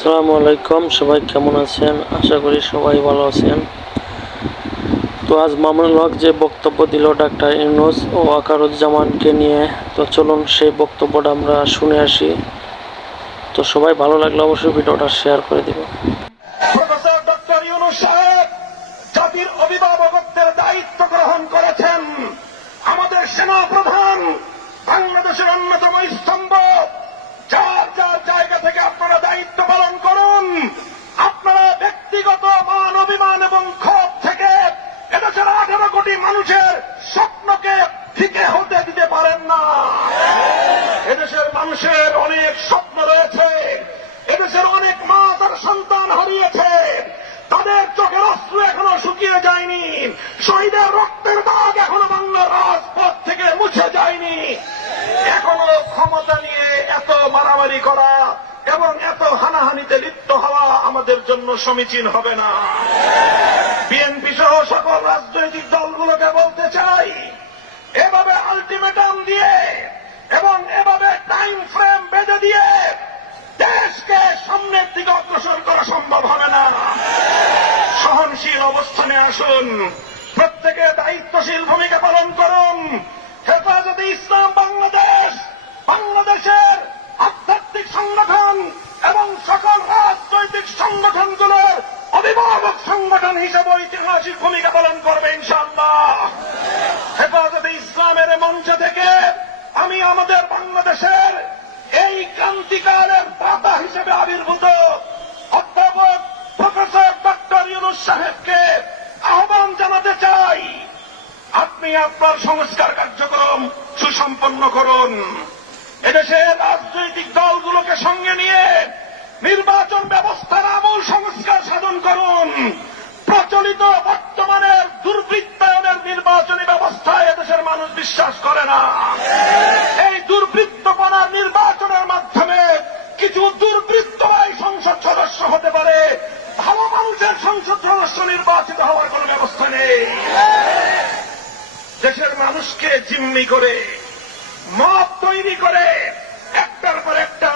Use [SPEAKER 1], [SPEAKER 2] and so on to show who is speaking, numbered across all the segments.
[SPEAKER 1] আসসালামু আলাইকুম, সবাই কেমন আছেন? আশা করি সবাই ভালো আছেন। তো আজ মামুনুল হক যে বক্তব্য দিল ডাক্তার ইউনুস ও আকারুজ্জামানকে নিয়ে, তো চলুন সেই বক্তব্যটা আমরা শুনে আসি। তো সবাই ভালো লাগলে অবশ্যই ভিডিওটা শেয়ার করে দিব
[SPEAKER 2] অভিভাবকত্বের দায়িত্ব গ্রহণ করেছেন। আমাদের সেনা প্রধান বাংলাদেশের অন্যতম স্তম্ভ যার যার জায়গা থেকে আপনারা দায়িত্ব পালন করুন আপনারা ব্যক্তিগত মান অভিমান এবং ক্ষোভ থেকে এদেশের আঠারো কোটি মানুষের স্বপ্নকে ফিকে হতে দিতে পারেন না এদেশের মানুষের অনেক স্বপ্ন রয়েছে। এদেশের অনেক মা তার সন্তান হারিয়েছে। তাদের চোখের অস্ত্র এখনও শুকিয়ে যায়নি। শহীদের রক্তের দাগ এখনও বাংলার রাজপথ থেকে মুছে যায়নি। এখনও ক্ষমতা নিয়ে এত মারামারি করা এবং এত হানাহানিতে লিপ্ত হওয়া আমাদের জন্য সমীচীন হবে না। বিএনপি সহ সকল রাজনৈতিক দলগুলোকে বলতে চাই সম্ভব হবে না। সহনশীল অবস্থানে আসুন। প্রত্যেকে দায়িত্বশীল ভূমিকা পালন করুন। হেফাজতে ইসলাম বাংলাদেশ, বাংলাদেশের আধ্যাত্মিক সংগঠন এবং সকল রাজনৈতিক সংগঠনগুলোর অভিভাবক সংগঠন হিসেবে ঐতিহাসিক ভূমিকা পালন করবে ইনশাআল্লাহ। হেফাজতে ইসলামের মঞ্চ থেকে আমি আমাদের বাংলাদেশের এই ক্রান্তিকালের পাতা হিসেবে আবির্ভূত। ইউনুস সাহেবকে আহ্বান জানাতে চাই। আপনি আপনার সংস্কার কার্যক্রম সুসম্পন্ন করুন। এদেশের রাজনৈতিক দলগুলোকে সঙ্গে নিয়ে নির্বাচন ব্যবস্থার আমূল সংস্কার সাধন করুন। প্রচলিত বর্তমানের দুর্বৃত্তায়নের নির্বাচনী ব্যবস্থায় এদেশের মানুষ বিশ্বাস করে না। এই দুর্বৃত্তপনার মানুষকে জিম্মি করে মত তৈরি করে, একটার পর একটা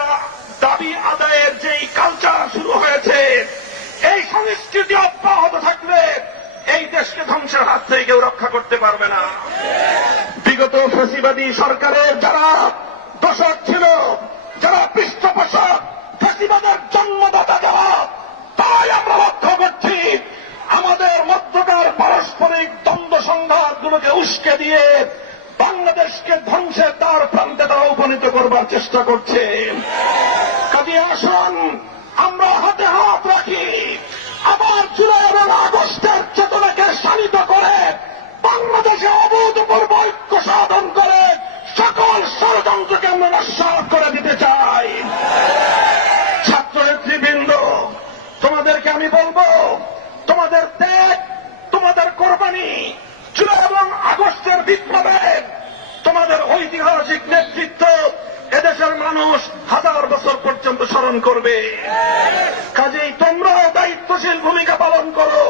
[SPEAKER 2] দাবি আদায়ের যেই কালচার শুরু হয়েছে, এই সংস্কৃতি অব্যাহত থাকলে এই দেশকে ধ্বংসের হাত থেকে কেউ রক্ষা করতে পারবে না। বিগত ফেসিবাদী সরকারের যারা দোষক ছিল, যারা পৃষ্ঠপোষক, ফেসিবাদের জন্মদাতা যারা, তাই আমরা লক্ষ্য করছি আমাদের মধ্যকার পারস্পরিক দ্বন্দ্ব সংঘাতগুলোকে উস্কে দিয়ে বাংলাদেশকে ধ্বংসের তার প্রান্তে তারা উপনীত করবার চেষ্টা করছে। কাজে আসুন, আমরা হাতে হাত রাখি। আবার জুলাই এবং আগস্টের চেতনাকে শানিত করে বাংলাদেশে অভূতপূর্ব ঐক্য সাধন করে সকল ষড়যন্ত্রকে আমরা নস্বাত করে দিতে চাই। ছাত্র নেতৃবৃন্দ তোমাদেরকে আমি বলব, তোমাদের ত্যাগ, তোমাদের কোরবানি আগস্টের বিপ্লবে তোমাদের ঐতিহাসিক নেতৃত্ব এদেশের মানুষ হাজার বছর পর্যন্ত স্মরণ করবে। কাজেই তোমরাও দায়িত্বশীল ভূমিকা পালন করো।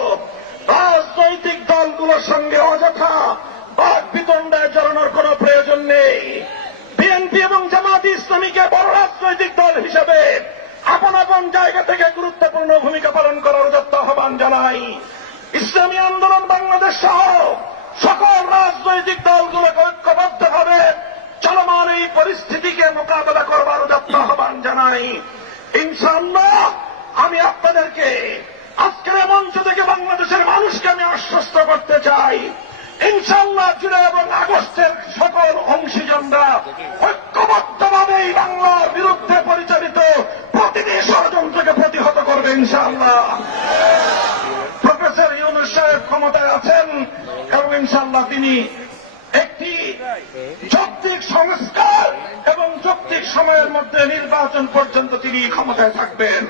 [SPEAKER 2] রাজনৈতিক দলগুলোর সঙ্গে অযথা বাদ বিতণ্ডায় জড়ানোর কোন প্রয়োজন নেই। বিএনপি এবং জামাত ইসলামীকে বড় রাজনৈতিক দল হিসেবে আপন আপন জায়গা থেকে গুরুত্বপূর্ণ ভূমিকা পালন করার যত্ন আহ্বান জানাই। ইসলামী আন্দোলন বাংলাদেশ সহ সকল রাজনৈতিক দলগুলোকে ঐক্যবদ্ধভাবে চলমান এই পরিস্থিতিকে মোকাবেলা করবার যত্ন আহ্বান জানাই। ইনশাআল্লাহ, আমি আপনাদেরকে আজকের মঞ্চ থেকে বাংলাদেশের মানুষকে আমি আশ্বস্ত করতে চাই। ইনশাআল্লাহ, জুলাই এবং আগস্টের সকল অংশীজনরা ঐক্যবদ্ধভাবে এই বাংলার বিরুদ্ধে পরিচালিত প্রতিটি ষড়যন্ত্রকে প্রতিহত করবে ইনশাল্লাহ প্রফেসর ইউনুস সাহেব ক্ষমতায় আছেন। এবং ইনশাআল্লাহ তিনি একটি যৌক্তিক সংস্কার এবং যৌক্তিক সময়ের মধ্যে নির্বাচন পর্যন্ত তিনি ক্ষমতায় থাকবেন।